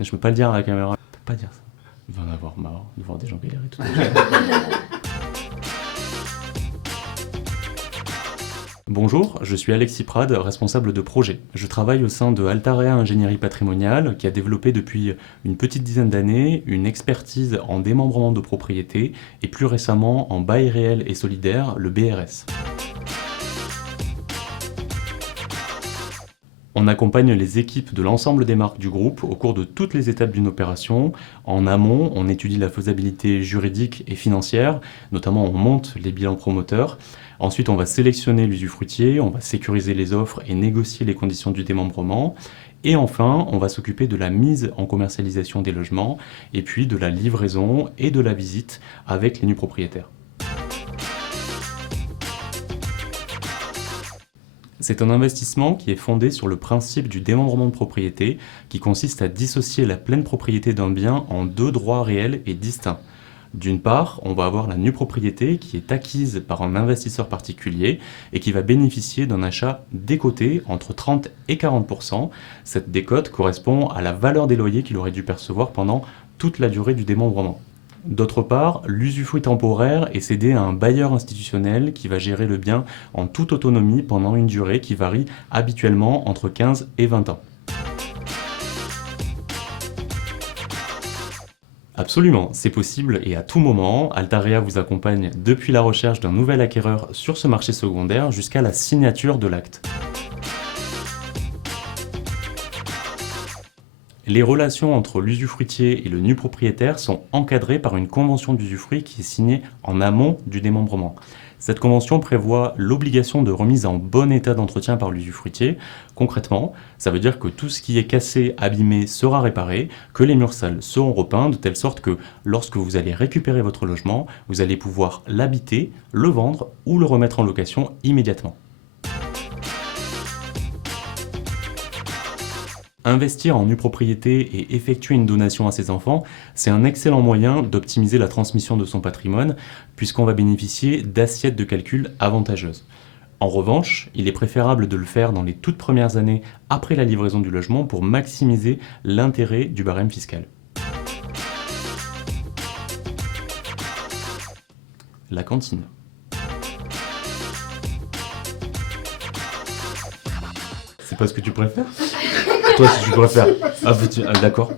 Je peux pas le dire à la caméra. Je peux pas dire ça. Il va en avoir marre de voir des gens galérer tout le temps. Bonjour, je suis Alexis Prade, responsable de projet. Je travaille au sein de Altarea Ingénierie Patrimoniale qui a développé depuis une petite dizaine d'années une expertise en démembrement de propriété et plus récemment en bail réel et solidaire, le BRS. On accompagne les équipes de l'ensemble des marques du groupe au cours de toutes les étapes d'une opération. En amont, on étudie la faisabilité juridique et financière, notamment on monte les bilans promoteurs. Ensuite, on va sélectionner l'usufruitier, on va sécuriser les offres et négocier les conditions du démembrement. Et enfin, on va s'occuper de la mise en commercialisation des logements et puis de la livraison et de la visite avec les nus propriétaires. C'est un investissement qui est fondé sur le principe du démembrement de propriété, qui consiste à dissocier la pleine propriété d'un bien en deux droits réels et distincts. D'une part, on va avoir la nue propriété qui est acquise par un investisseur particulier et qui va bénéficier d'un achat décoté entre 30 et 40%. Cette décote correspond à la valeur des loyers qu'il aurait dû percevoir pendant toute la durée du démembrement. D'autre part, l'usufruit temporaire est cédé à un bailleur institutionnel qui va gérer le bien en toute autonomie pendant une durée qui varie habituellement entre 15 et 20 ans. Absolument, c'est possible et à tout moment, Altarea vous accompagne depuis la recherche d'un nouvel acquéreur sur ce marché secondaire jusqu'à la signature de l'acte. Les relations entre l'usufruitier et le nu propriétaire sont encadrées par une convention d'usufruit qui est signée en amont du démembrement. Cette convention prévoit l'obligation de remise en bon état d'entretien par l'usufruitier. Concrètement, ça veut dire que tout ce qui est cassé, abîmé sera réparé, que les murs sales seront repeints de telle sorte que lorsque vous allez récupérer votre logement, vous allez pouvoir l'habiter, le vendre ou le remettre en location immédiatement. Investir en nue propriété et effectuer une donation à ses enfants, c'est un excellent moyen d'optimiser la transmission de son patrimoine puisqu'on va bénéficier d'assiettes de calcul avantageuses. En revanche, il est préférable de le faire dans les toutes premières années après la livraison du logement pour maximiser l'intérêt du barème fiscal. La cantine. C'est pas ce que tu préfères ? Toi, si tu préfères. Ah, d'accord.